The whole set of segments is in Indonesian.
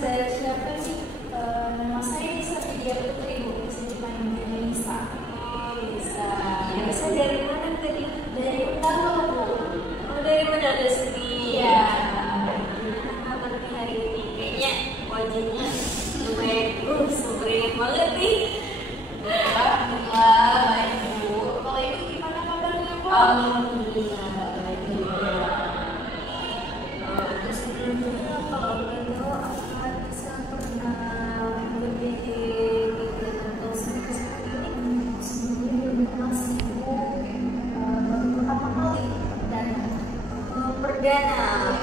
sadar siapa sih? Nama saya Nisa Vidya Putri, Bu. Bisa dipanggil Nisa. Oh, bisa. Ya. Bisa dari mana tadi? Dari Utara, Bu. Oh, dari Manado City. Iya. Nah, berarti hari ini kayaknya wajahnya lumayan sumringah banget nih. Alhamdulillah, baik, Bu. Kalau Ibu gimana kabarnya, Bu? Alhamdulillah, baik juga. Terus sebelumnya kalau boleh tahu apakah bisa pernah berdiri atau seperti ini? Sebelumnya masih, Bu. Baru pertama kali dan Perdana,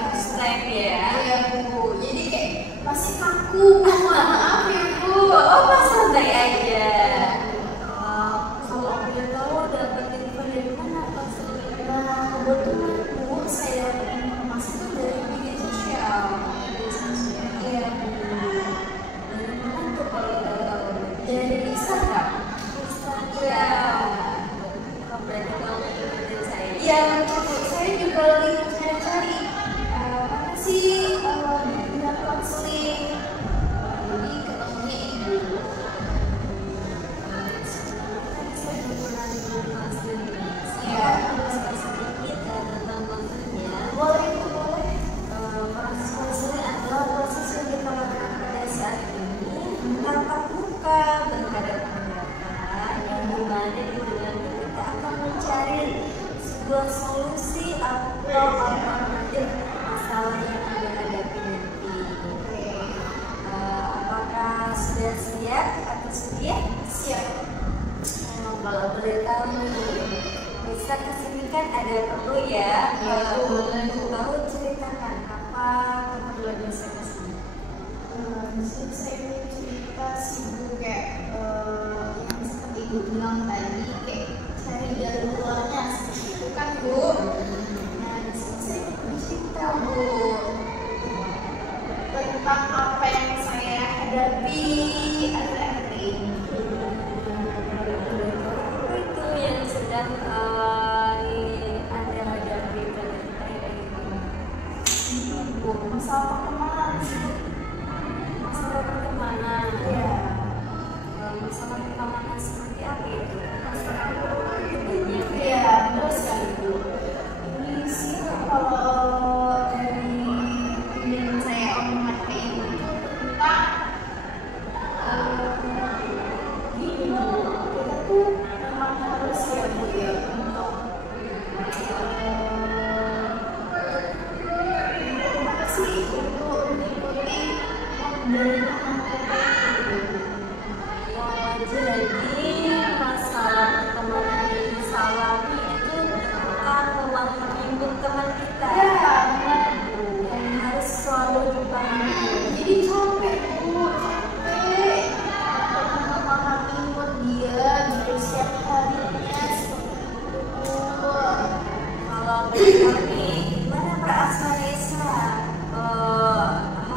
first time ya. iya, Bu. Jadi kayak masih kaku. Maaf ya, Bu. Oh, mas santai aja. Kalau boleh tahu dapat info dari mana, Pak? Nah, kebetulan, Bu, saya dapat informasi itu dari media sosial. Iya, Bu. Dari mana tuh kalau udah tahu? Dari Instagram. Instagram. Kamu berarti kamu ikutin saya. Iya, betul. Saya juga lagi cari-cari mana sih bidang konseling. Jadi ketemunya Ibu. Saya belum pernah dibahas dulu. Iya. Sedikit tentang kontennya. Boleh, Bu, boleh. Proses konseling adalah proses yang kita lakukan pada saat ini tatap muka berhadapan-hadapan yang dimana di dalamnya kita akan mencari sebuah solusi atau alternatif masalah yang kita hadapi nanti. Apakah sudah siap atau sedia? Siap. Kalau boleh tahu nih, bisa kesini kan ada perlu ya? Iya, boleh. Tahu ceritakan apa keperluan bisa kesini? Saya ingin cerita sih, Bu, kayak yang seperti Ibu bilang tadi, kayak cari jalan keluarnya seperti itu kan, Bu. Nah, di sini saya ingin cerita, Bu, tentang apa yang saya hadapi akhir-akhir ini. Apa itu yang sedang Anda hadapi pada akhir-akhir ini? Ini, Bu, masalah pertemanan sih, Bu. Masalah pertemanan. Iya. Masalah pertemanan seperti apa itu? Masalah banyak ya. Iya, benar sekali, Bu. Ini sih kalau dari yang saya omongkan ke Ibu itu tentang gini, Bu, kita tuh memang harus ya, Bu, ya, untuk apa sih, untuk mengikuti dari teman kita itu, Bu. Jadi masalah pertemanan yang disalami itu tentang memahami teman kita Ya, benar, Bu. yang harus selalu dipahami. Jadi capek, Bu, capek untuk memahami mood dia gitu setiap harinya seperti itu, Bu. Kalau begitu nih, gimana perasaan Nisa?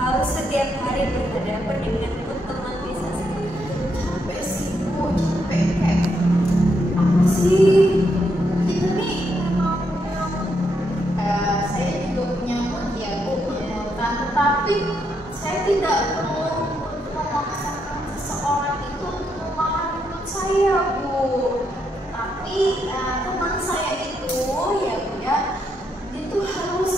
Harus setiap hari berhadapan dengan teman Nisa sendiri. Capek sih, Bu, capek kayak apa sih? Kita nih memang saya juga punya mood ya, Bu, tapi saya tidak perlu untuk memaksakan seseorang itu untuk memahami mood saya, Bu. Tapi teman saya itu ya, Bu, ya, itu harus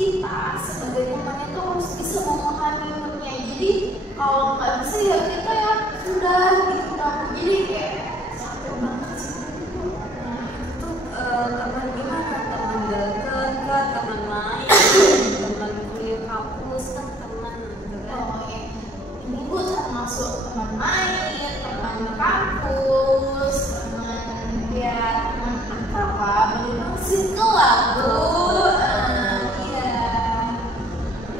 kita sebagai temannya itu harus bisa memahami moodnya. Jadi kalau nggak bisa ya kita ya sudah gitu, Bu. Jadi kayak capek banget sih, Bu. Itu teman gimana? Teman deket kah? Teman main? Teman kuliah kampus kan teman gitu kan? Oh, ya. Ini, Bu, termasuk teman main, teman kampus, teman ya teman apa, benar circle lah, Bu. Iya.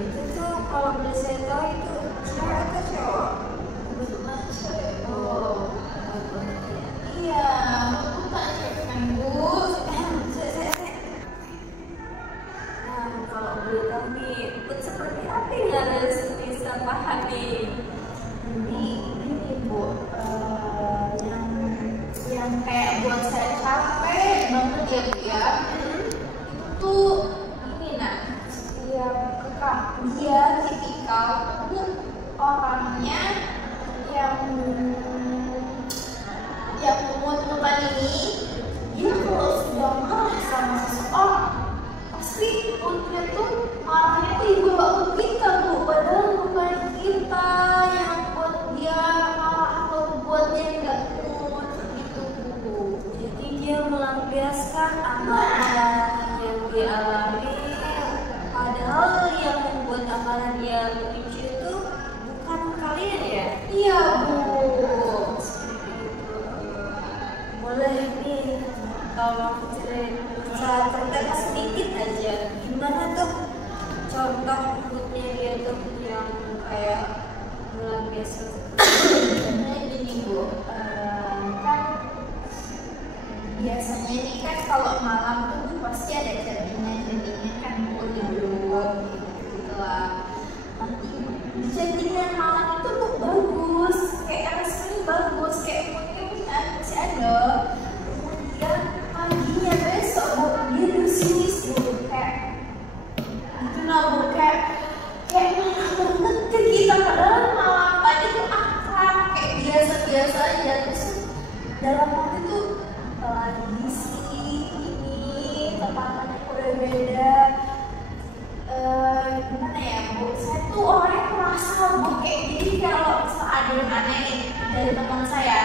Itu tuh kalau boleh saya tahu itu cewek atau cowok? Kebetulan cewek, Bu. Oh, Iya, bukan cewek kan, Bu. nah, kalau boleh tahu nih, seperti apa yang harus bisa pahami? Ini, Bu, yang kayak buat saya capek banget ya, Bu, ya. Itu tuh ini, nah, setiap ke dia tipikal, Bu, orangnya yang umut-umutan ini, dia kalau sudah marah sama seseorang pasti moodnya tuh marahnya tuh dibawa ke kita tuh, padahal bukan kita yang buat dia marah atau buat dia nggak mood gitu Bu. Jadi dia melampiaskan amarah yang dialami, padahal yang membuat amarah dia memicu itu bukan kalian ya? Iya Bu. Boleh nih kalau cerita sedikit aja, gimana tuh contoh moodnya dia tuh yang kayak melampiaskan? Gini Bu, kan biasanya ini kan kalau malam tuh pasti ada chattingan kan Bu di grup gitu lah. Nanti chattingan malam itu tuh bagus, kayak resmi bagus, kayak moodnya masih ada. Kemudian paginya besok Bu, dia nulis Bu, kayak itu nah Bu, kayak marah banget ke kita, padahal malam tadi tuh akrab, kayak biasa-biasa aja. Terus dalam waktu itu lagi sih ini tetangganya udah beda. Gimana ya Bu, saya tuh orangnya merasa Bu kayak gini, kalau misalnya ada yang aneh nih dari teman saya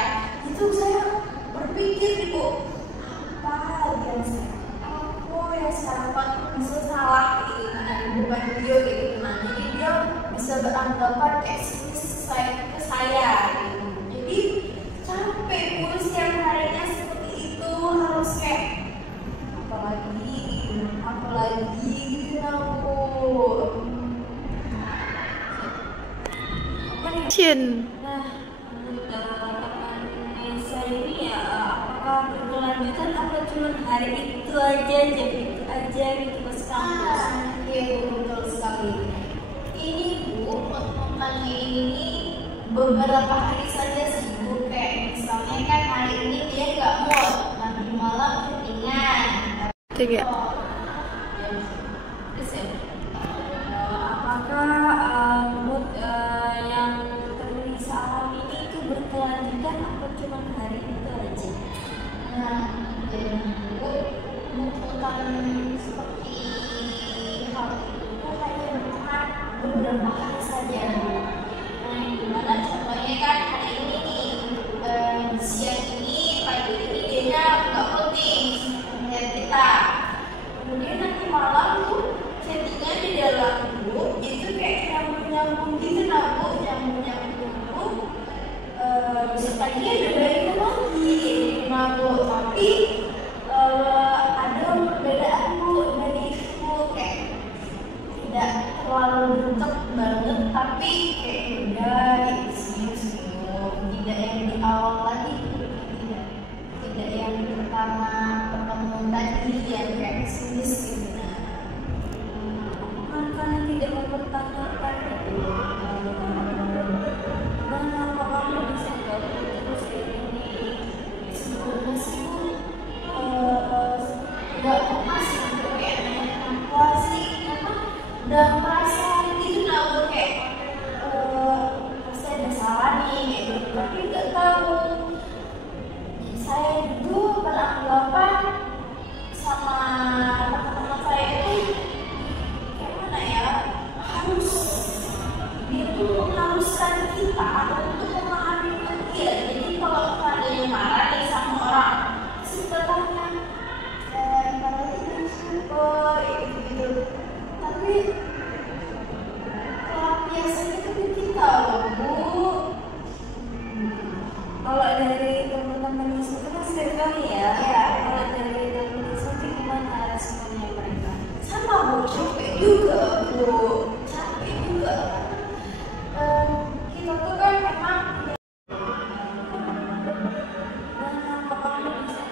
itu saya berpikir nih Bu, apa yang sekarang bisa salah di depan beliau kayak gitu. Nah jadi dia bisa beranggapan kayak ke saya gitu. Jadi capek Bu, setiap harinya seperti itu harus kayak apalagi gitu lah Bu. Nah, menurut teman saya ini ya, apakah berkelanjutan apa cuma hari itu aja gitu pas kampus? Iya Bu, betul sekali. Ini Bu, teman ini beberapa hari saja sih Bu, kayak misalnya kan hari ini dia nggak mood, nanti malam chattingan. Tiga. Apakah mood yang terlisa alami ini itu berkelanjutan atau cuma hari itu aja? Nah, jadi Bu, bukan seperti hal itu hanya bertahan beberapa hari saja Bu. Nah, gimana contohnya kan hari ini nih, siang ini, pagi ini dia nggak penting melihat kita. Kemudian nanti malam tuh chattingan di dalam grup itu kayak nyambung gitu nah Bu, nyambung. Bisa tadinya udah baik lagi nah Bu, tapi ada perbedaan Bu dari itu, kayak tidak terlalu deket banget, tapi kayak udah serius gitu, tidak yang di awal lagi, tidak yang pertama pertemuan tadi yang kayak serius gitu. Karena tidak mempertanyakan itu, kenapa kamu bisa terus ini? Sebenarnya sih Bu, nggak pernah sih kayak apa sih, dan merasa gitu nah Bu, kayak pasti ada salah nih kayak gitu, tapi nggak tahu. Saya dulu beranggapan sama teman-teman saya itu kayak mana ya, harus dia tuh mengharuskan kita untuk memahami dia. Jadi kalau ada yang marah nih sama orang, kita tanya kalau itu super gitu. Tapi biasanya itu kita loh Bu. Kalau dari teman-teman itu kan sering kali ya. Ya. Kalau dari teman itu gimana responnya mereka? Sama Bu, capek juga Bu, capek juga. Kita tuh kan memang Kenapa kamu bisa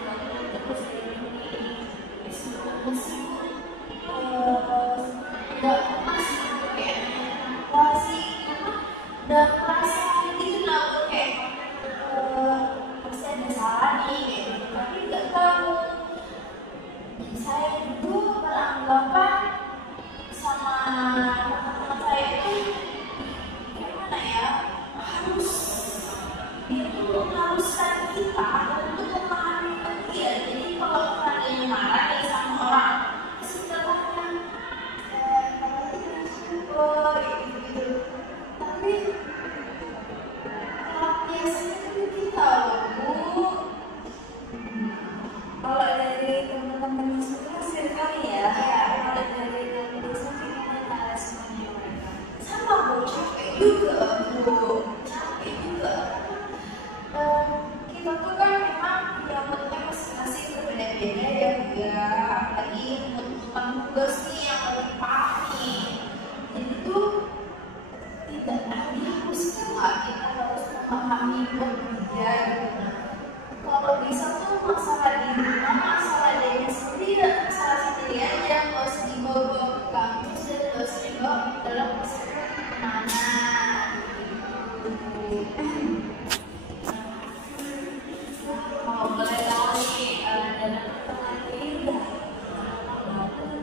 terus ini? nggak pernah sih kayak apa sih, dan merasa gitu nah Bu, kayak pasti ada salah nih kayak gitu, tapi nggak tahu. Saya dulu beranggapan sama teman-teman saya itu kayak mana ya, juga Bu, capek juga. Kita tuh kan memang punya moodnya masing-masing berbeda-beda ya Bu ya. Apalagi mood tugas nih yang lebih parah nih. Jadi tuh tidak harusnya lah kita harus memahami mood dia gitu. Kalau bisa tuh masalah di rumah, masalah dia sendiri dan masalah sendiri aja, nggak usah dibawa ke kampus dan nggak usah dibawa ke dalam pesantren kemana Kalau boleh tahu nih, dalam pertemuan ini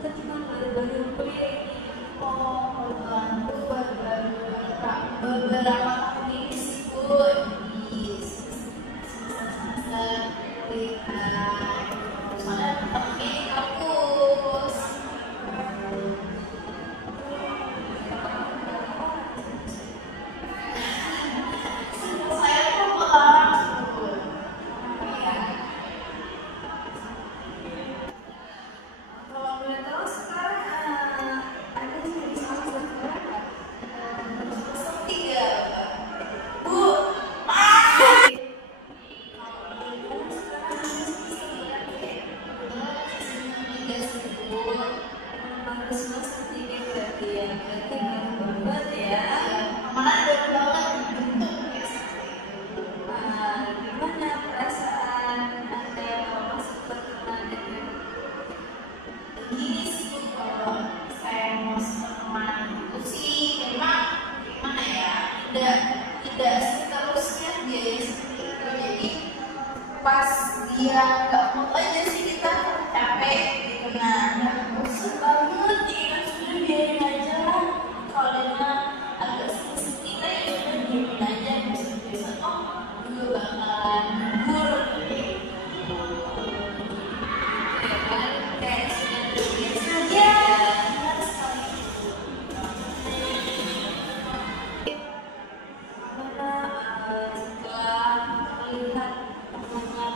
kita cuma baru-baru kuliah ini. oh bantu beberapa tahun ini sih Bu di lihat soalnya tapi kampus saya tuh melarang Bu. Iya. Kalau boleh tahu sekarang ada di salah satu Tiga, Bu. Tiga sih, Bu. bagus masuk tiga berarti ya, berarti hebat ya. Mana ada banget bentuk ya. Gimana perasaan Anda kalau masuk pertemuan dengan Gini sih Bu, kalau saya mau pertemanan itu sih memang gimana ya, tidak seterusnya dia seperti itu. Jadi pas dia nggak mau aja sih kita capek gitu. Nah bosan banget ya kan, sudah biarin aja lah. Kalau dia agak sedikit kita ya sudah biarin aja, besok oh juga bakalan gugur gitu. ya kan kayak sudah terbiasa Ya, ya. benar sekali. Setelah melihat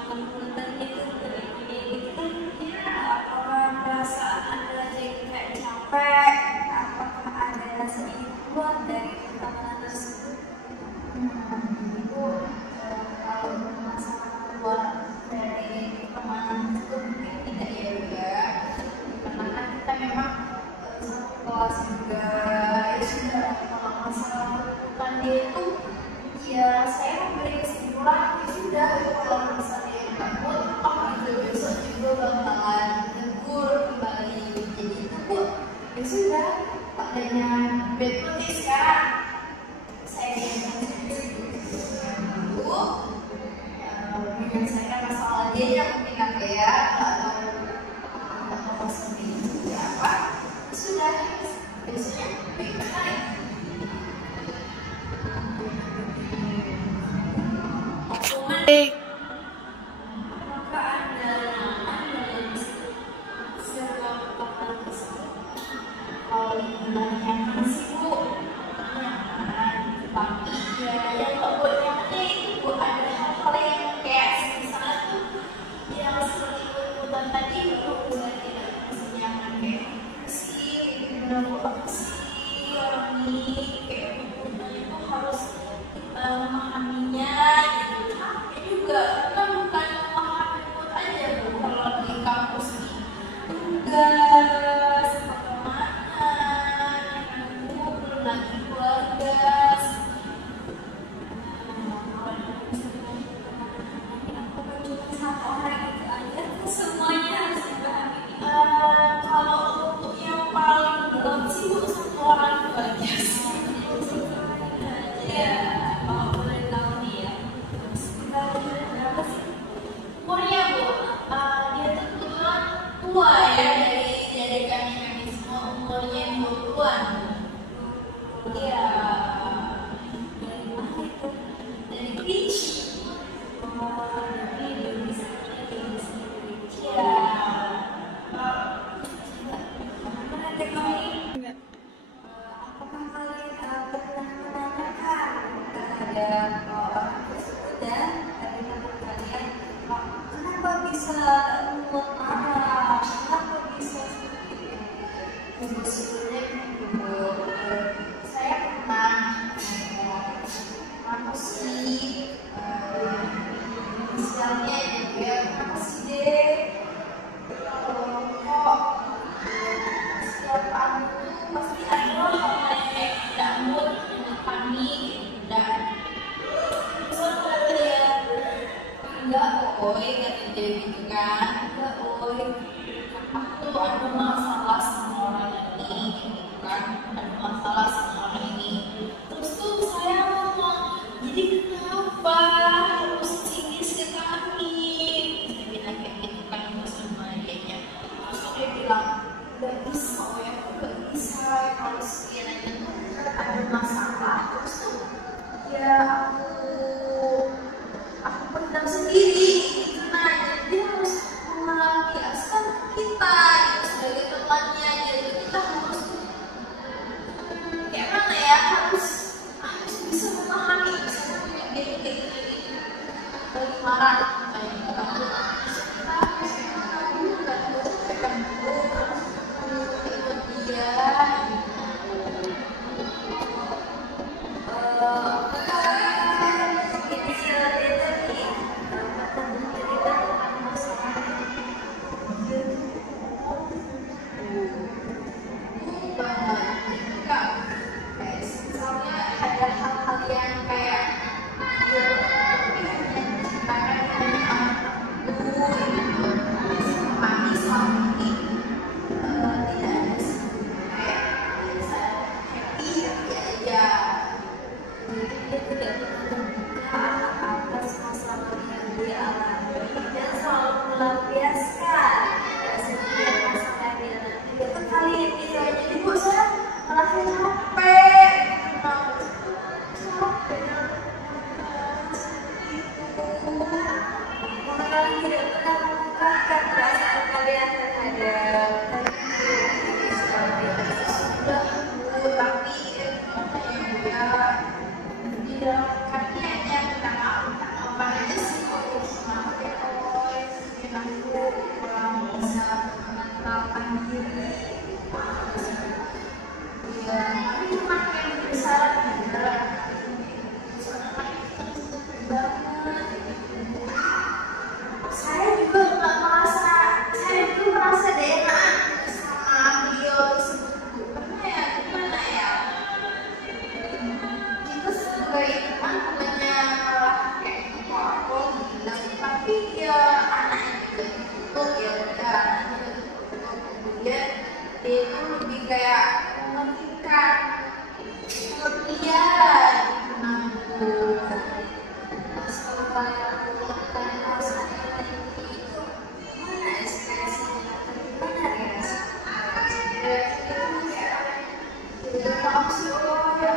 teman-teman itu ya apakah perasaan Anda jadi kayak capek? Apakah ada rasa ingin keluar dari pertemanan tersebut? Itu kalau masalah keluar dari pertemanan itu mungkin tidak ya juga, karena kan kita memang satu kelas juga ya sudah. Kalau masalah tuntutan dia itu ya saya memberi kesimpulan ya sudah, kalau misalnya nggak mood oh gitu besok juga bakalan negur kembali, jadi itu Bu ya sudah. Adanya bad mood nih sekarang saya dulu menyelesaikan masalah dia yang mungkin apa ya, atau apa sendiri apa sudah biasanya baik-baik. Apakah Anda nyaman dengan sebuah pertemanan tersebut? Kalau sebenarnya sih Bu nyaman, tapi ya yang nggak buat nyamannya itu Bu ada hal-hal yang kayak misalnya tuh yang seperti tuntutan tadi itu bukan tidak masih nyaman kayak sih gimana Bu, apa sih orang ini kayak tuntutan itu harus memahaminya gitu. Tapi juga kan bukan memahami mood aja Bu, kalau di kampus nih tugas pertemanan Bu, belum lagi keluarga. Apakah cuma satu orang itu aja atau semuanya harus dipahami? Kalau untuk yang paling berat sih Bu satu orang itu aja sih. Ya, kalau boleh tahu nih ya, sekitar berapa sih? Umurnya Bu, dia tuh kebetulan tua ya dari kami semua, umurnya 20-an. Iya, Dari mana itu? dari Grinch. Dari Indonesia, dari Indonesia. Iya. Mana teknologi? Apakah kalian pernah menanyakan terhadap orang tersebut dan dari teman kalian, kenapa bisa membuat marah? Kenapa bisa seperti itu? Sebenarnya Bu, saya pernah Boy, kata dia gitu kan. Enggak Boy, aku ada masalah sama orang ini gitu kan, ada masalah sama orang ini. Terus tuh saya ngomong, jadi kenapa harus psikis ke kami? Saya bilang kayak gitu kan sama dianya. Terus dia bilang, gak bisa ya, gak bisa kalau sekiranya ada masalah. Terus tuh ya aku pendam sendiri gitu. Nah jadi dia harus melampiaskan kita gitu, sebagai temannya. Jadi kita harus kayak mana ya, harus bisa memahami, bisa punya dia kayak gitu. Bagaimana kita harus dulu kan, pegang dulu ikut dia misalnya ada hal-hal yang kayak atas masalah yang dia alami dan selalu melampiaskan setiap masalah dia nanti ke kalian gitu. Jadi buat saya merasa capek kalian tidak pernah mengungkapkan perasaan kalian terhadap tapi ya di dalam hatinya ya minta maaf aja sih kalau sama aku kurang bisa mengenalkan diri ya, tapi cuma yang bersyarat adalah saya juga nggak merasa, saya juga merasa enak sama beliau tersebut karena ya gimana ya, kita sebagai teman bukannya malah kayak aku bilang, tapi ya anaknya juga gitu ya udah anaknya gitu. Kemudian dia itu lebih kayak mementingkan kelebihan aku. setelah kalian melakukan perasaan kalian itu mana ekspresinya benar ya? Maaf sih, oh ya,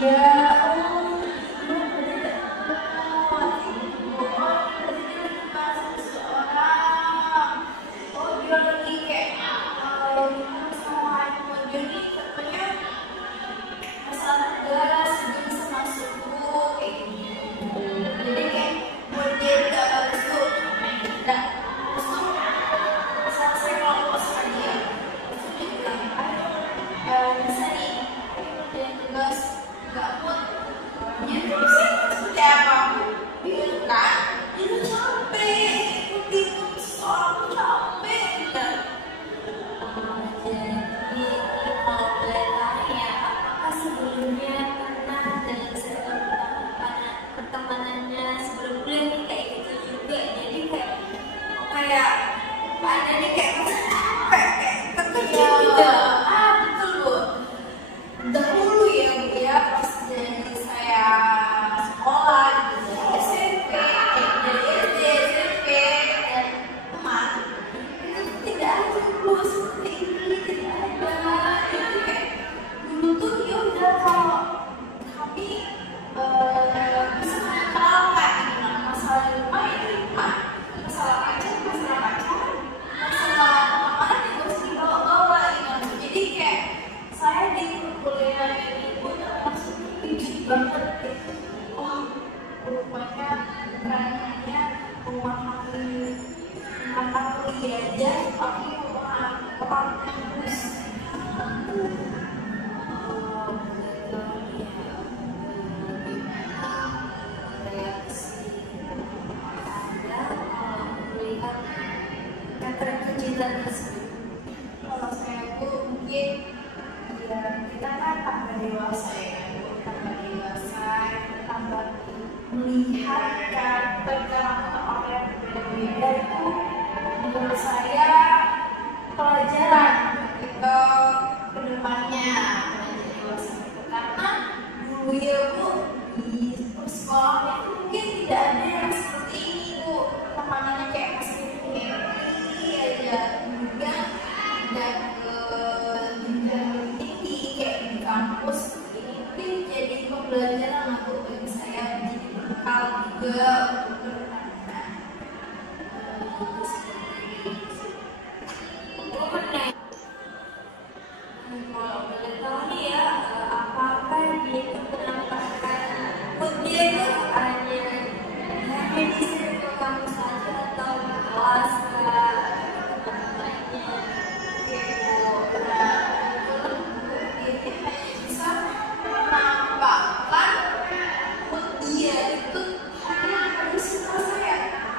Iya, oh, berarti seseorang. Oh, dia lagi kayak sama aku. Jadi katanya masalah negara sebelum bisa masuk kayak gitu. Jadi kayak buat dia tidak masuk dan masuk selesai kelompok sama dia. Terus dia bilang, bisa nih, dia tugas nggak mood. Dia bisa seperti apa? Dia kan, dia capek. Itu seorang capek dan Jadi kalau boleh tanya, apakah sebelumnya pernah dalam sektor pertemanannya sebelum kuliah nih kayak gitu juga? Jadi kayak ada nih kayak capek, kayak kekerja gitu. betul Bu. Dahulu ya Bu ya, pas dari saya sekolah gitu, dari SMP, dari SD, SMP dan teman itu tidak ada Bu seperti ini, tidak ada. Jadi kayak dulu tuh ya udah kalau kami bisa mengenalkan dengan masalah di rumah ya di rumah, masalah pacaran, masalah pertemanan itu harus dibawa-bawa gitu. Jadi kayak saya di kuliah ini pun langsung rigid banget gitu. Oh, rupanya beraninya memahami mata kuliah aja tapi memahami orang terus. Reaksi Anda kalau melihat keterkejutan tersebut? Kalau saya tuh mungkin ya kita kan tambah dewasa ya, tambah dewasa, tambah melihat karakter orang yang berbeda itu menurut saya pelajaran kita ke depannya menjadi dewasa itu. Karena dulu ya Bu di sekolah itu mungkin tidak ada yang seperti ini Bu, pertemanannya kayak masih happy aja juga dan jenjang tinggi kayak di kampus ini mungkin jadi pembelajaran aku bagi saya, jadi bekal juga untuk berkata Kalau boleh tahu nih ya, apakah dia itu menampakkan dia itu hanya di circle kamu saja atau di kelas kah, teman lainnya? ini hanya bisa menampakkan dia itu hanya ada di circle saya,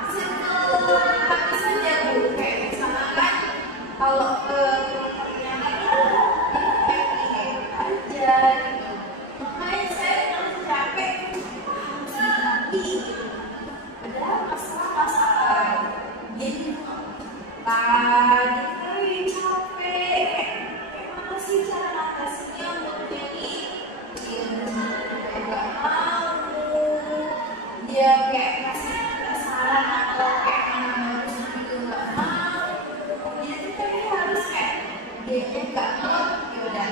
circle kami saja Bu. Kayak misalnya kan kalau ke yang itu happy aja gitu. Makanya saya yang capek lagi gitu. Padahal masalah jadi lagi capek. Gimana sih cara ngatasinya untuk nyanyi? Dia nggak mau. Dia kayak ngasih kita saran atau kayak mana bagus juga nggak mau. Dia tuh kayak harus kayak dia nggak mau. Ya udah.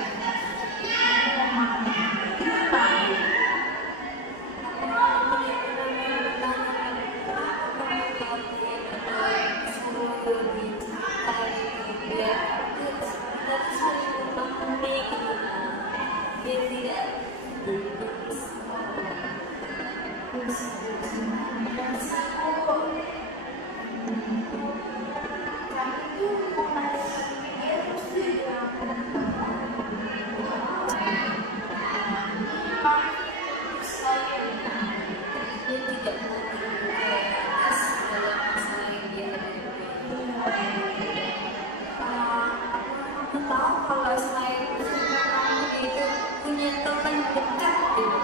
Aku mau gimana? Kalau selain kamu itu punya teman dekat gitu.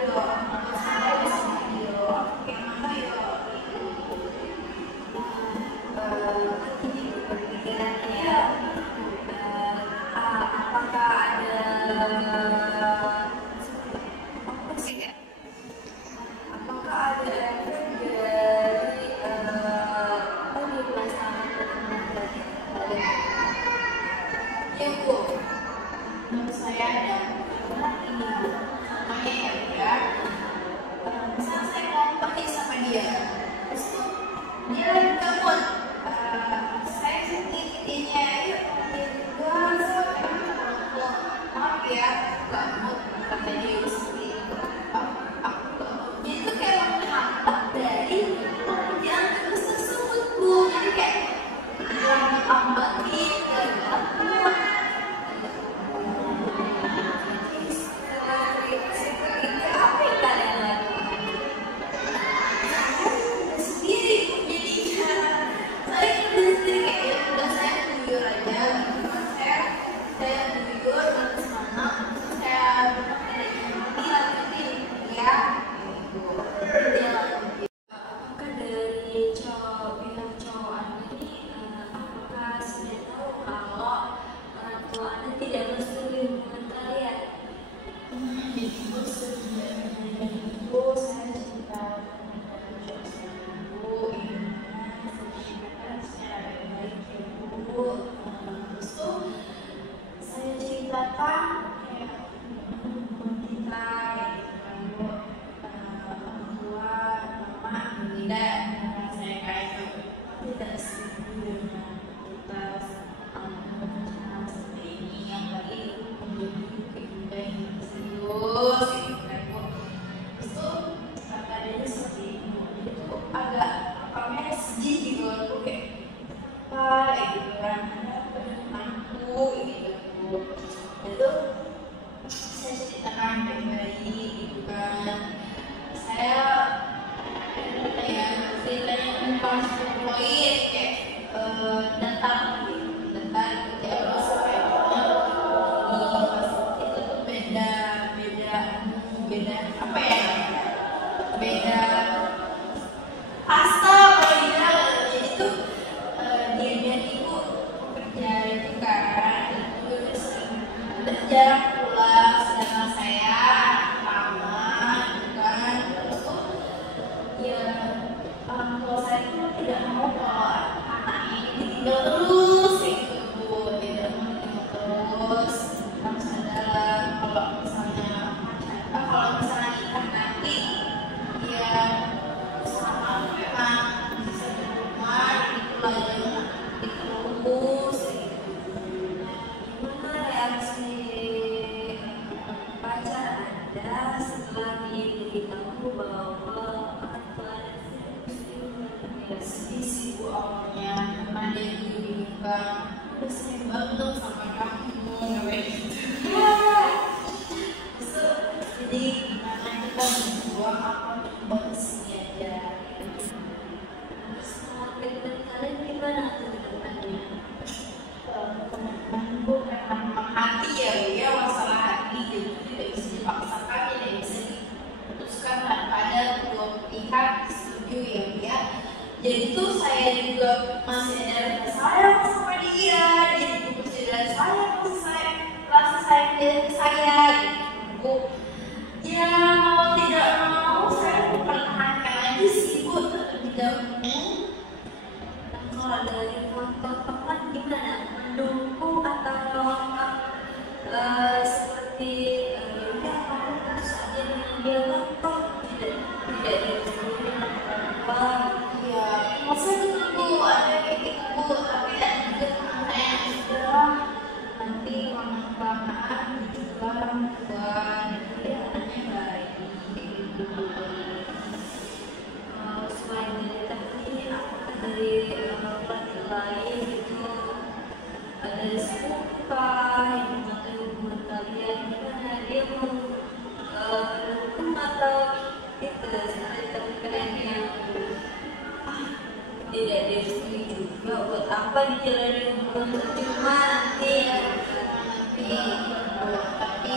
yo saya bisa video yang mana yo ini berpikirannya ya, apakah ada apa sih ya? Apakah ada efek dari masalah pertemuan tadi? ya Bu, menurut saya ada karena ini Bu, namanya ya udah misalnya saya ngomong nih sama dia, terus tuh dia lagi telepon, saya sendirinya ya dia juga saya maaf ya gak mood kata dia sendiri, aku gak mood, jadi tuh kayak menghambat dari pekerjaan tugas tersebut Bu, jadi kayak hambatin dan aku Apa yang kalian lakukan? sendiri jadinya saya sendiri kayak ya udah saya jujur aja saya jujur nanti mana saya lanjutin ya gitu dia lanjutin. Apakah dari pihak cowok Anda ini, apakah sudah tahu kalau orang tua Anda tidak merestui hubungan kalian? Ibu sebenarnya ibu saya cinta ibu secara baik ibu terus tuh saya ceritakan kayak kita ibu orang tua mama tidak saya kayak tidak setuju dengan kita rencana seperti ini yang lagi menjadi kehidupan yang serius gitu kan Bu. Terus tuh kata dia seperti itu agak apanya sedih gitu aku kayak apa gitu kan aku gitu Bu. Itu saya ceritakan baik-baik gitu kan saya ya ceritanya tentang poin kayak datang kerja terus kayak itu tuh beda apa ya beda kasta kalau dia jadi tuh dia itu kerja itu kan itu jarang pulang sedangkan saya lama kan terus tuh ya orang tua saya itu tidak mau kalau anaknya ini ditinggal terus gitu Bu, tidak mau ditinggal terus harus ada kalau misalnya kalau misalnya nikah nanti ya sama memang bisa di rumah jadi pelajaran terus gitu. Gimana reaksi pacar Anda setelah diberitahu bahwa orang tua Anda tidak merestui hubungan Ya kalian? sedih sih Bu awalnya karena dia juga bilang udah sering banget sama kamu kayak gitu. Terus tuh, jadi gimana kita berdua apa coba kesini aja Terus komitmen kalian gimana tuh ke depannya? teman-teman Bu memang hati ya Bu ya masalah hati jadi tidak bisa dipaksakan tidak bisa diputuskan tanpa ada kedua pihak setuju ya Bu ya. Jadi tuh saya juga masih ada rasa sayang sama dia, dia juga masih ada rasa sayang dia ke saya gitu Bu. Ya mau tidak mau saya mempertahankan aja sih Bu terlebih dahulu. Nah, kalau dari faktor teman gimana? Mendukung atau menolak? Seperti udah kamu putus aja dengan dia kan toh tidak direstui dengan orang tua. Ya, maksudnya tunggu ada kayak gitu Bu, tapi tidak juga teman saya yang sudah nanti lama-kelamaan juga buat dia anaknya baik gitu. Selain dari tadi, apakah dari laki lain itu ada suka yang mengatur hubungan kalian gimana dia mau mendukung atau itu seperti teman kalian yang tidak direstui juga buat apa dijalani hubungan percuma nanti Tapi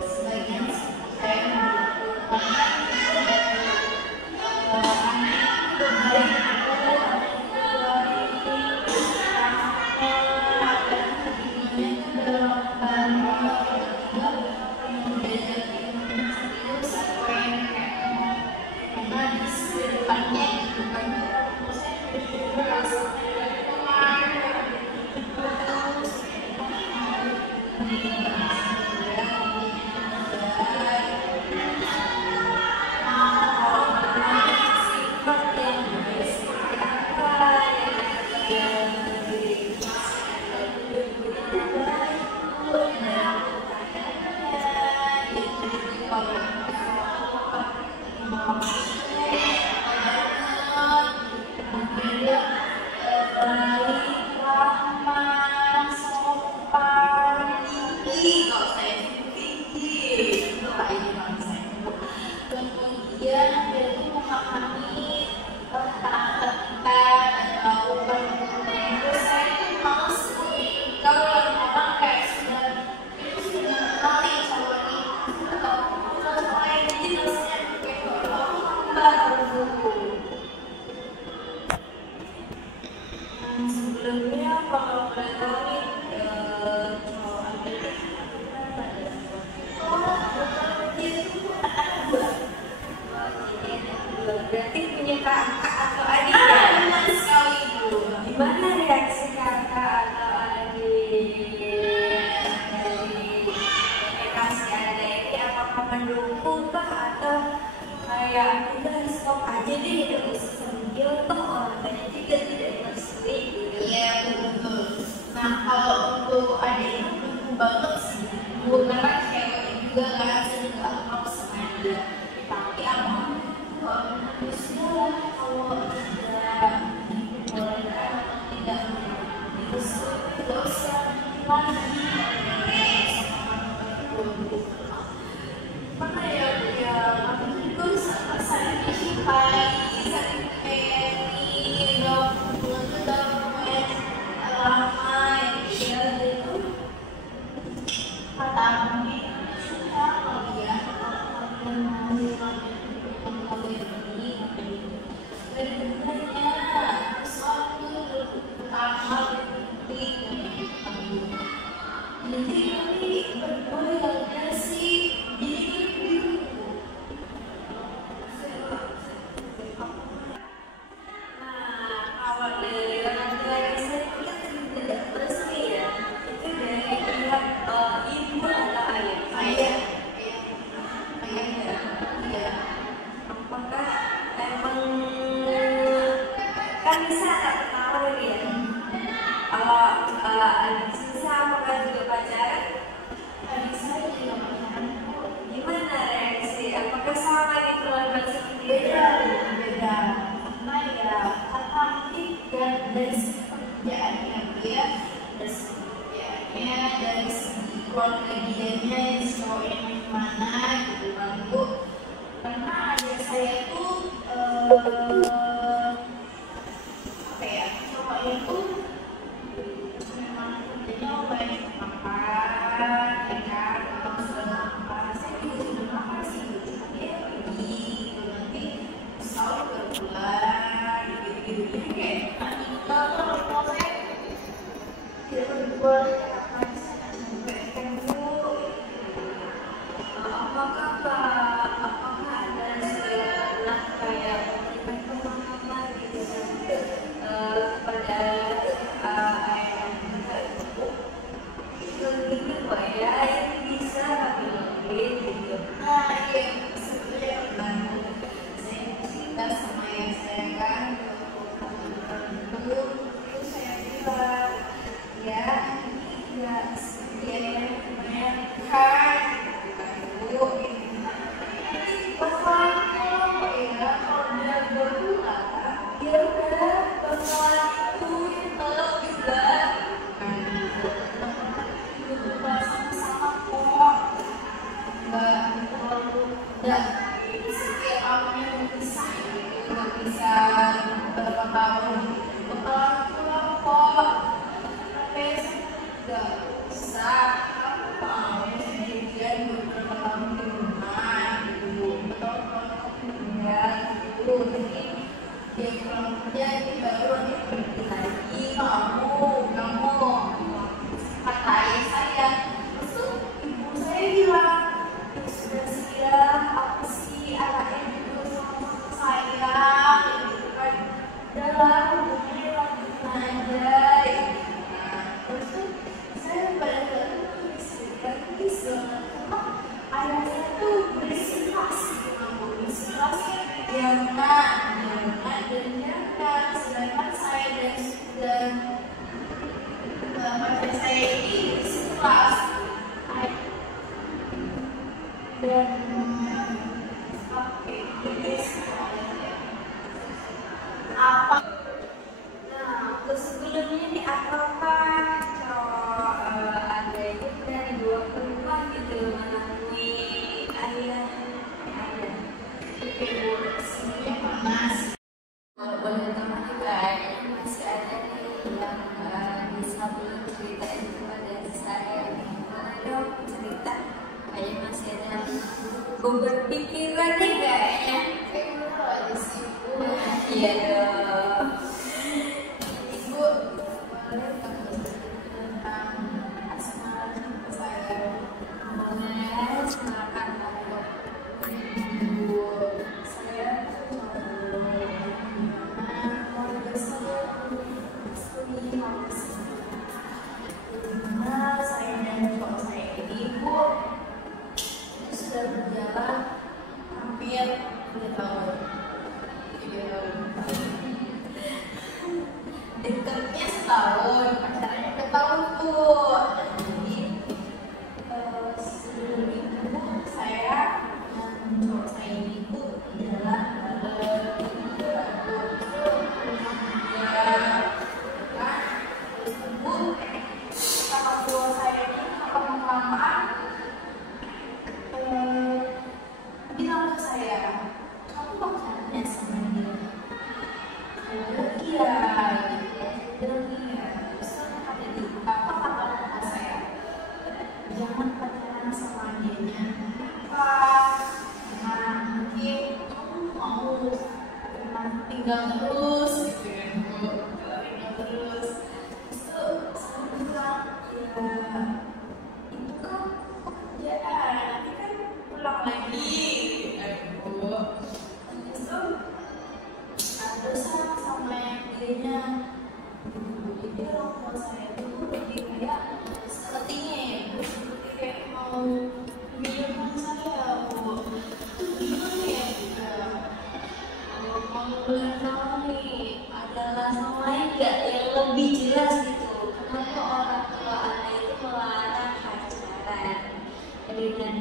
sebagian saya Sebelumnya kalau boleh tahu nih, cowok Anda berarti punya kakak atau adik ya? Benar sekali Bu. Gimana reaksi kakak atau adik dari kasih Anda ini? Apakah mendukung kah atau kayak udah stop aja deh, udah usah video toh orang banyak juga tidak merestui gitu. Iya betul. Nah kalau untuk adik itu mendukung banget sih. Bu karena cewek juga kan saya juga mau sengaja. Tapi abang sudah kalau tidak boleh tidak terus tidak usah lagi. Mana ya ya aku juga sangat mencintai saling menyayangi dong bulan lama yang dia itu kata aku suka kali ya dan mau ini dan sebenarnya suatu pertama penting jadi kami berdua ya sih jadi Kalau dari orang tua saya kita tidak pasti ya, itu dari pihak ibu atau ayah. ayah ya iya Apakah emang kan bisa tak tahu nih ya? Kalau susah apakah juga pacaran? adik saya juga pacaran kok. Gimana reaksi? Apakah sama di keluarga seperti beda itu? beda karena ya tapi dan dari segi pekerjaannya dia dari segi pekerjaannya dari segi keluarga dianya yang cowoknya gimana gitu kan Bu karena adik saya tuh apa ya cowoknya tuh memang kerjanya banyak makan ya kan kalau sudah makan saya juga sudah makan sih cuma dia pergi gitu nanti sahur berbulan gitu-gitu jadi kayak kalau saya tidak berdua apa saya sampai Bu Apakah ada sebuah kayak pemahaman gitu kepada ayah dan ibu itu gini kok ya, ayah bisa bilang gitu. nah iya sebetulnya membantu saya cerita sama ayah saya kan dulu itu saya bilang ya ini ya sebagian kebanyakan Bu bakalan kalau ya kalau dia berbulan ya udah bakalan itu tolong juga berdua sama-sama kok nggak terlalu dan setiap tahunnya berpisah gitu berpisah beberapa tahun bakalan pulang kok tapi nggak usah kamu mau janjian beberapa tahun di rumah gitu betul kalau kerja gitu jadi dia pulang kerja ini baru nanti pergi lagi kamu kata ayah saya terus tuh ibu saya bilang sudah siap apa sih anaknya gitu sama saya gitu kan dalam hubungannya lakukan aja gitu kan terus tuh saya balik lagi ayah saya tuh bersifasi jangan dan jangan sedangkan saya dan pacar saya ini bersifat dan oke ada. Ibu sebenarnya panas. Kalau boleh tahu nih kayaknya masih ada nih yang bisa belum ceritain kepada saya. Boleh dong cerita. Kayaknya masih ada beban pikiran nih kayaknya. Kayak gitu aja sih Bu. Iya dong. Ibu boleh tentang asmara saya. Boleh silakan monggo. Ibu saya keluarga saya dimana saya dan cowok saya ini Bu itu sudah berjalan hampir 3 tahun. 3 tahun. Dekatnya setahun, pacarannya 2 tahun tuh. Jadi sebelum itu saya dan cowok saya ini tuh jalan kakak tua saya ini kelamaan bilang ke saya, kamu pacarnya sama dia? Iya, bilang iya. Terus kata dia, apa kata kakak saya? Jangan pacaran sama dia. Apa? Karena mungkin kamu mau tinggal terus gitu ya Bu. Tinggal terus. Terus saya bilang, ya itu kan pekerjaan, nanti kan pulang lagi gitu kan Bu. Terus ada sama yang dirinya. Jadi orang tua saya itu lebih kayak sepertinya ya Bu, seperti kayak mau menghidupkan saya Bu. Itu gimana ya Bu? Kalau boleh tahu nih, ada alasan lain nggak yang lebih jelas gitu? Kenapa orang tua Anda itu melarang pacaran? Dan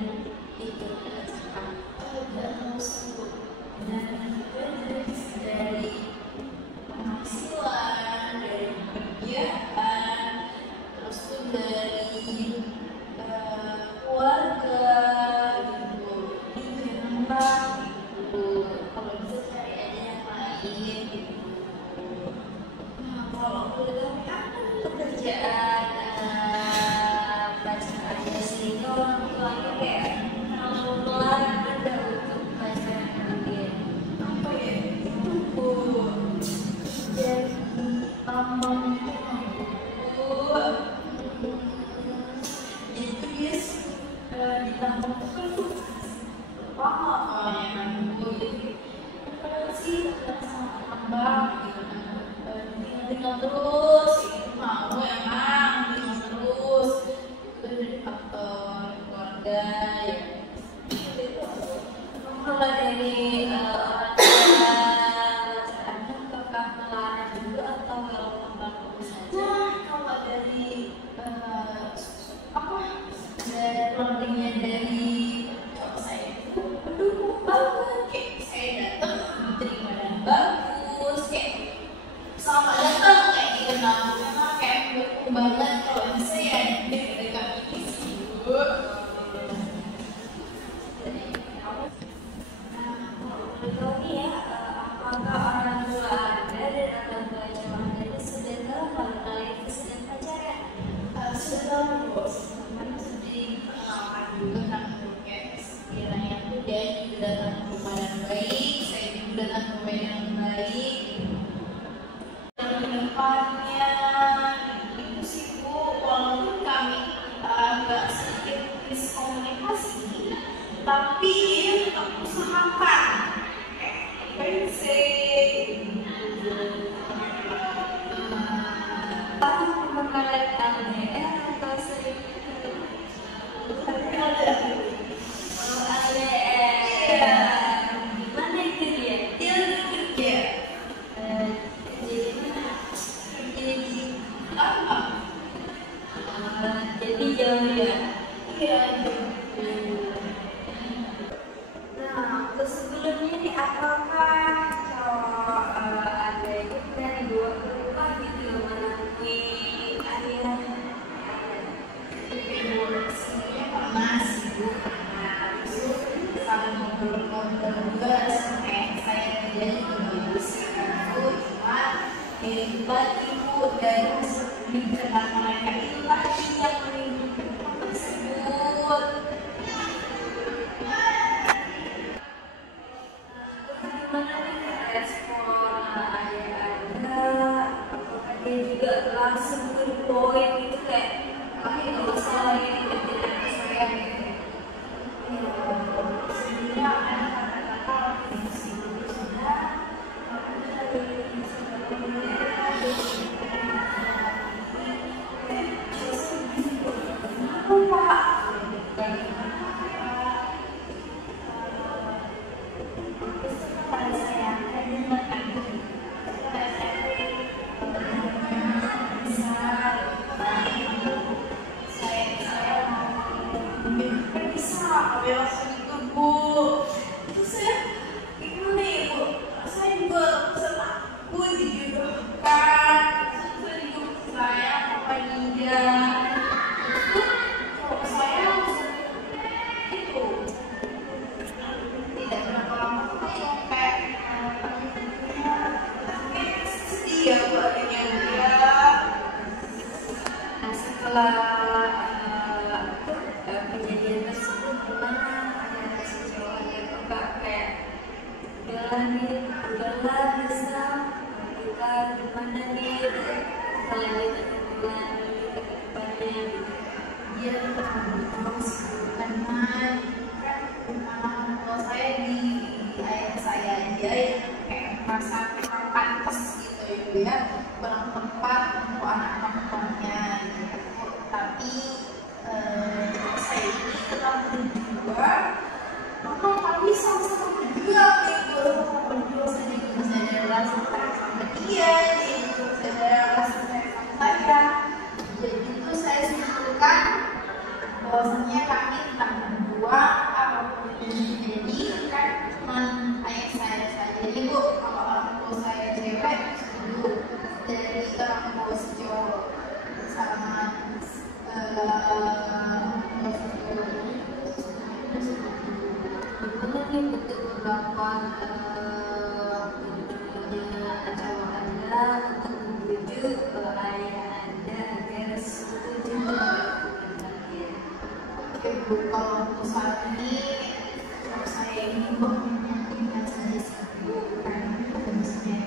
itu tidak mau sebut. Dan dari penghasilan, dari pekerjaan, terus tuh dari keluarga gitu. Itu yang enggak gitu. Kalau bisa cari aja yang lain gitu. Nah, kalau udah Pekerjaan pacarannya sendiri orang tuanya kayak kalau melarang Anda untuk pacaran sama dia. apa ya itu Bu, jadi tambang Bu. Itu dia di tambang itu kan lama soalnya kan Bu. Jadi kalau sih sama tambang gitu kan, tinggal terus itu mau emang tinggal terus itu dari faktor keluarga ya. Itu Kalau dari orang tua Anda apakah melarang juga atau welcome saja? nah, kalau dari apa dari keluarganya dari cowok saya itu mendukung banget, kayak saya datang diterima dan bagus, kayak selamat datang kayak dikenal karena kayak mendukung banget kalau bisa ya dekat ini sih Bu. Tahu nih ya, apakah orang tua Anda dan orang tua cowok Anda itu sudah tahu kalau kalian itu sedang pacaran? Sudah tahu Bu, kemarin sudah dikenalkan juga kan kayak sekiranya tuh dia juga datang ke rumah yang baik, saya juga datang ke rumah yang baik. Yang depannya itu sih Bu, walaupun kami agak sedikit miskomunikasi, tapi tetap usahakan prinsip. Apakah kalian LDR atau sering LDR? Gimana itu dia? Dia udah kerja. Jadi mana? Jadi Apa? jadi jauh ya. Iya. Nah, untuk sebelumnya nih apakah cowok Anda itu pernah dibawa ke rumah gitu menemui ayah? Ibu sebenarnya pernah sih Bu, pernah. Itu sama lagi Bu, dan dikenal mereka itulah yang menimbulkan tersebut. Gimana nih respon ayah Anda? Apakah dia juga langsung to the point gitu kayak nggak usah ini kerjaan saya gitu? Sebenarnya ada kata-kata kejadian tersebut gimana ada sesuatu Bapak kayak udahlah bisa kita gimana nih kelanjutan hubungan kita ke depannya dia karena pengalaman tua saya di ayah saya aja yang kayak merasa kurang pantas gitu ya Bu ya, kurang tepat untuk anak-anak perempuannya gitu. Tapi saya ini tetap berdua, memang kami sama-sama berjuang gitu, sama berjuang. Saya juga bisa ada relasi sama dia, dia juga bisa ada relasi sama saya. Jadi itu saya simpulkan bahwasanya kami tetap berdua, apapun yang terjadi kan cuma ayah saya saja. Jadi Bu, kalau orang tua saya cewek setuju, dari orang tua si cowok sama gimana nih bentuk ungkapan cowok Anda untuk membujuk ayah Anda agar setuju Bu, kalau untuk saat ini kalau saya ini menyampaikan saja sih Bu, karena misalnya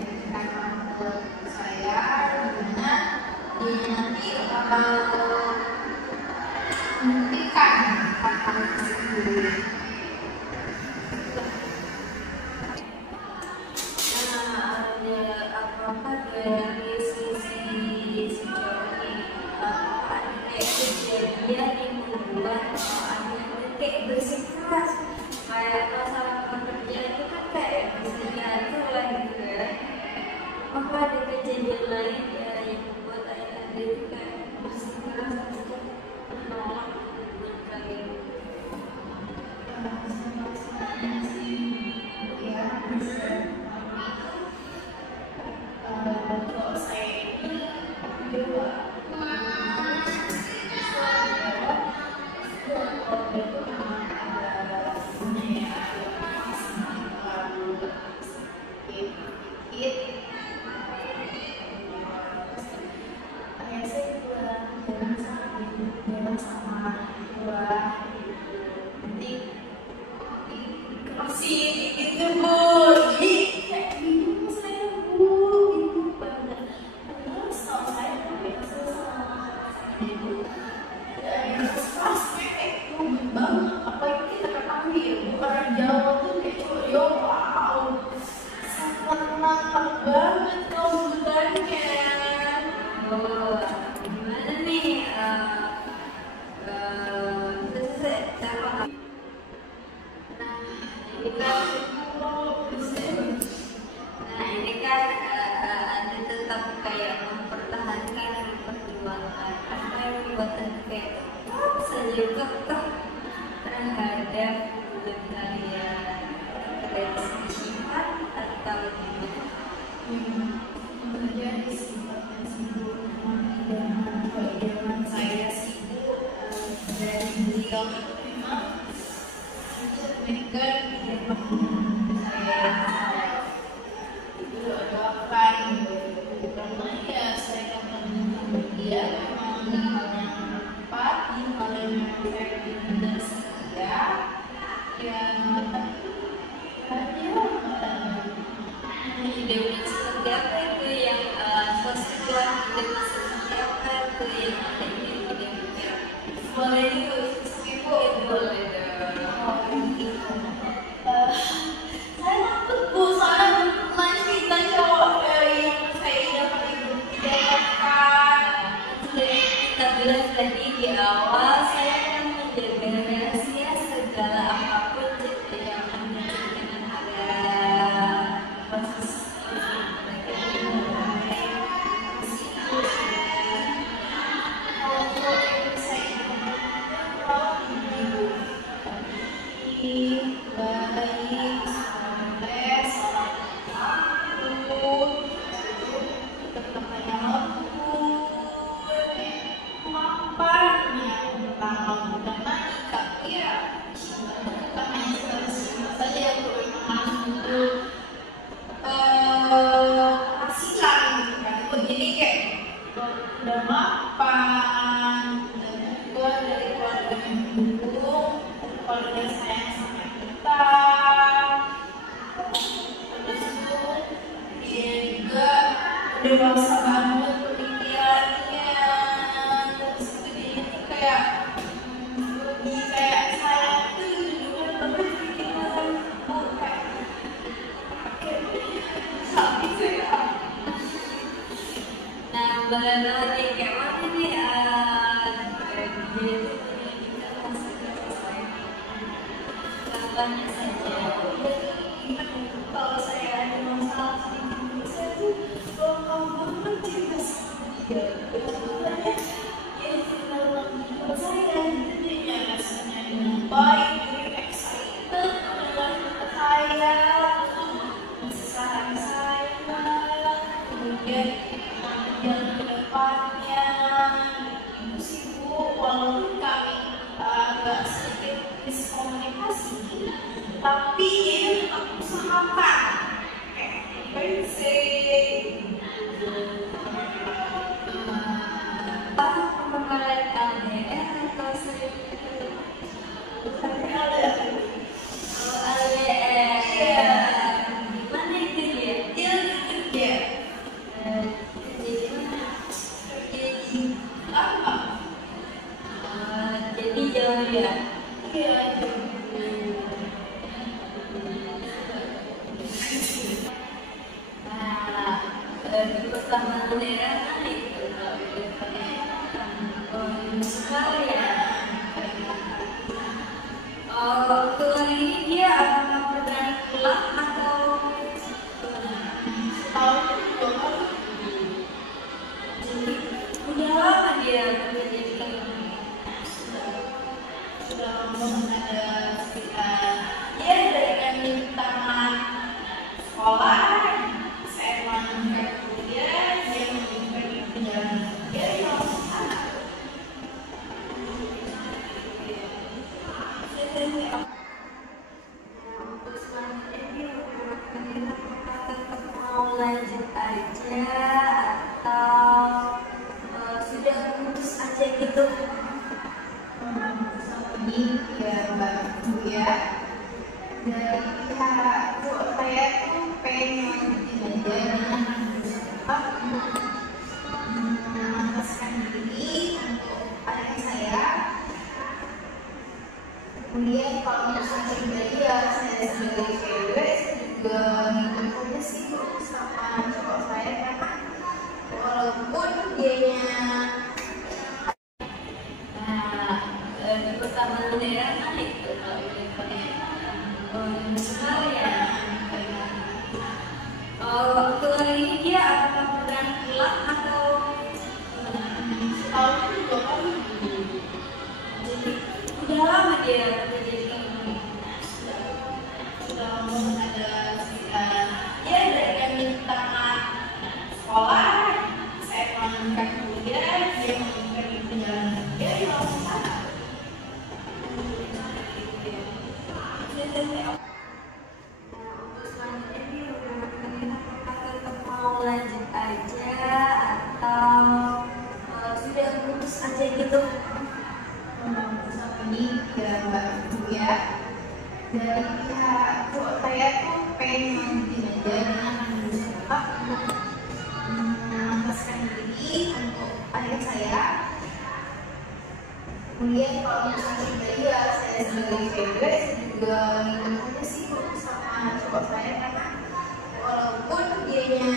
orang tua saya dimana dia nanti memberikan hal tersebut. Apakah dari sisi si cowok ini ada kayak kejadian yang membuat ayahnya kayak bersikeras kayak masalah pekerjaan itu kan kayak bisa diatur lah gitu ya. Apakah ada kejadian lain ya yang membuat ayahnya itu kayak bersikeras untuk menolak hubungan kalian? Kalau saya ini berdua Gimana nih? Ini kan Anda tetap kayak mempertahankan, memperjuangkan apa yang membuat Anda kayak saja kekeh terhadap hubungan kalian dari segi sifat atau gimana? Menjadi sifatnya sibuk dengan kehidupan saya sibuk dari beliau memang untuk menekan kehidupan saya itu doakan karena ya saya katakan dia memang di hal yang tepat, di hal yang memang saya dan setia ya. Hidup seperti apa itu yang positif, hidup seperti apa itu yang ada di hidupnya? Boleh itu ibu boleh dong. Saya takut bu, soalnya pernah cerita cowok yang saya dapat ibu tidak kan. Kita bilang tadi di awal saya akan menjaga rahasia segala apapun cerita yang menceritakan ada proses. Baik, soleh, sholat takut, tetapnya lembut, mapan, yang pertama karena nikah ya, bukan hanya sekedar saja yang langsung asilan gitu kan. Jadi kayak udah mapan, udah juga dari keluarga yang mendukung, keluarga sayang sama kita. Terus itu dia juga dewasa banget pemikirannya. Terus itu dia tuh kayak lebih kayak saya tuh juga berpikiran sakit saya. Nah, benar kayak mana nih? Dia itu menunjukkan rasa sayang. Contohnya saja, Kalau saya ada masalah sama ibu saya tuh bakal banget cinta sama dia. Betulnya dia cinta sama ibu saya, jadinya rasanya yang baik, dia excited dengan saya, sayang saya, kemudian jalan ke depannya. Ibu sih bu, walaupun kami agak sedikit miskomunikasi, tapi dia tetap usahakan. apa pengalaman LDR atau sering LDR? Gimana itu dia? Dia kerja. Jadi mana? Jadi Apa? jadi jauh ya. Iya. Nah, di pertama daerah itu sekalian. Waktu hari ini dia apakah pernah pulang atau Tahun kedua jadi udah lama dia bekerja di kantor? sudah lama ada sekitar ya dari kami tamat sekolah, saya melanjutkan kuliah, dia melanjutkan perjalanan kerja di sana. Untuk selanjutnya mau lanjut aja atau sudah putus aja gitu? Ini ya Mbak Bu ya, dari pihak cowok saya tuh pengen aja mengataskan diri untuk adik saya. Kemudian kalau misalnya pribadi ya saya sebagai cewek juga ngikut aja sih Bu sama cowok saya, karena walaupun dianya Di pertama daerah itu sekalian. Waktu hari ini dia apakah pernah pulang atau tahun kedua kali jadi udah lama dia bekerja di kantor? sudah lama ada sekitar ya dari kami tamat sekolah, saya melanjutkan kuliah, dia melanjutkan perjalanan kerja di sana. Untuk selanjutnya mau lanjut aja Kemudian kalau misalnya pribadi ya saya sebagai VB juga ngikutin sih sama cowok saya, karena walaupun dianya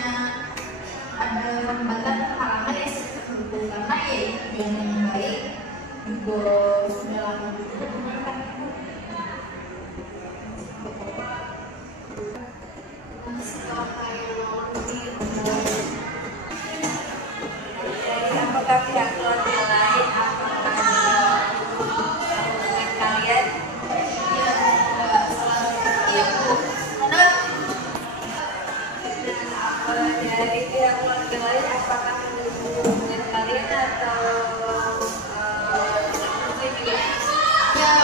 ada hambatan halangan ya seperti karena ya itu tujuan yang baik juga sudah lama Apakah pihak keluarga lain akan hubungan kalian? ya nggak salah iya Bu, karena Dari pihak keluarga lain apakah mendukung hubungan kalian atau mungkin juga ya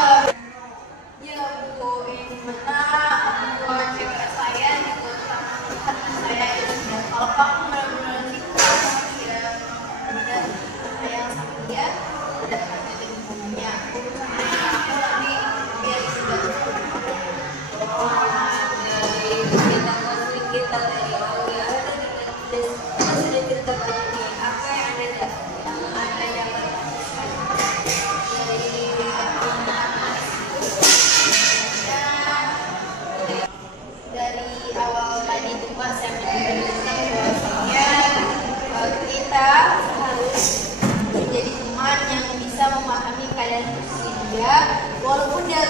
ya Bu, ini mana orang tua cewek saya juga sama saya itu sudah kalau kamu benar-benar cinta sama dia dan sayang sama dia udah ada hubungannya aku nanti biar sudah dari kita konflik kita dari awal ya kita sudah cerita banyak nih apa yang anda dapat dari awal tadi itu Pak saya menjelaskan bahwasanya kita harus menjadi teman yang bisa memahami keadaan posisi dia walaupun dia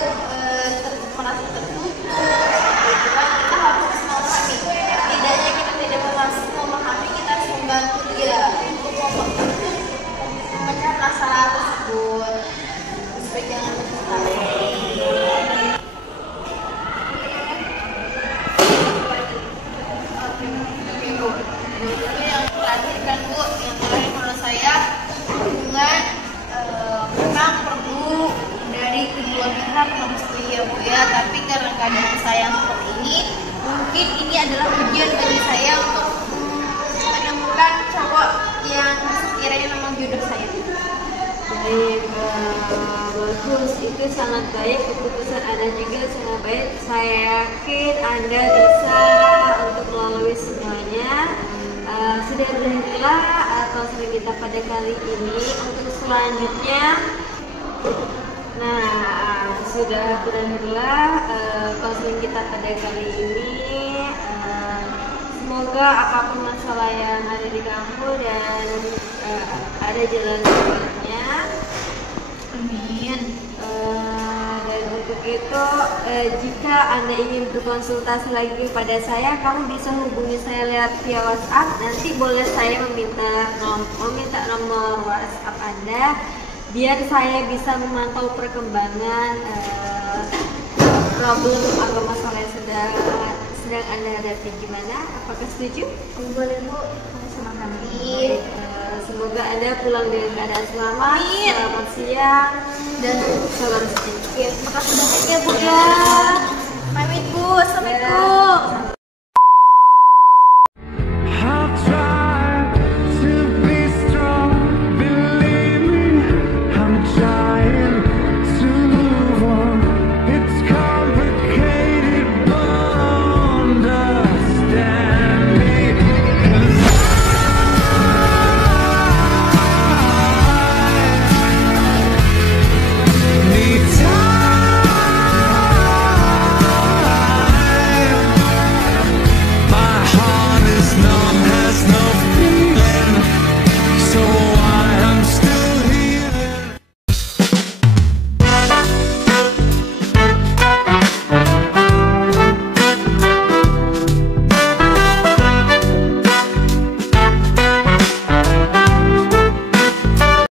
merasa tertutup gitu kan, kita harus memahami, setidaknya kita tidak memahami, kita harus membantu dia untuk memecah masalah tersebut supaya jangan Oke Bu, itu yang terakhir kan Bu, yang terakhir menurut saya hubungan memang perlu dari kedua pihak merestui ya Bu ya, tapi karena keadaan saya seperti ini, mungkin ini adalah ujian bagi saya untuk menemukan cowok yang sekiranya memang jodoh saya. baik, bagus, itu sangat baik, keputusan Anda juga sangat baik. Saya yakin Anda bisa untuk melalui semuanya. Sudah berakhirlah konseling kita pada kali ini. Untuk selanjutnya, nah sudah berakhirlah konseling kita pada kali ini. Semoga apapun masalah yang ada di kamu dan ada jalan keluarnya. Amin. Dan untuk itu, jika Anda ingin berkonsultasi lagi pada saya, kamu bisa hubungi saya lewat via WhatsApp. Nanti boleh saya meminta nomor WhatsApp Anda, biar saya bisa memantau perkembangan problem atau masalah yang sedang Anda hadapi. Gimana? Apakah setuju? Boleh Bu, sama kami. Semoga Anda pulang dengan keadaan selamat. Amin. Selamat siang Dan salam sejahtera. terima kasih banyak ya Bu ya.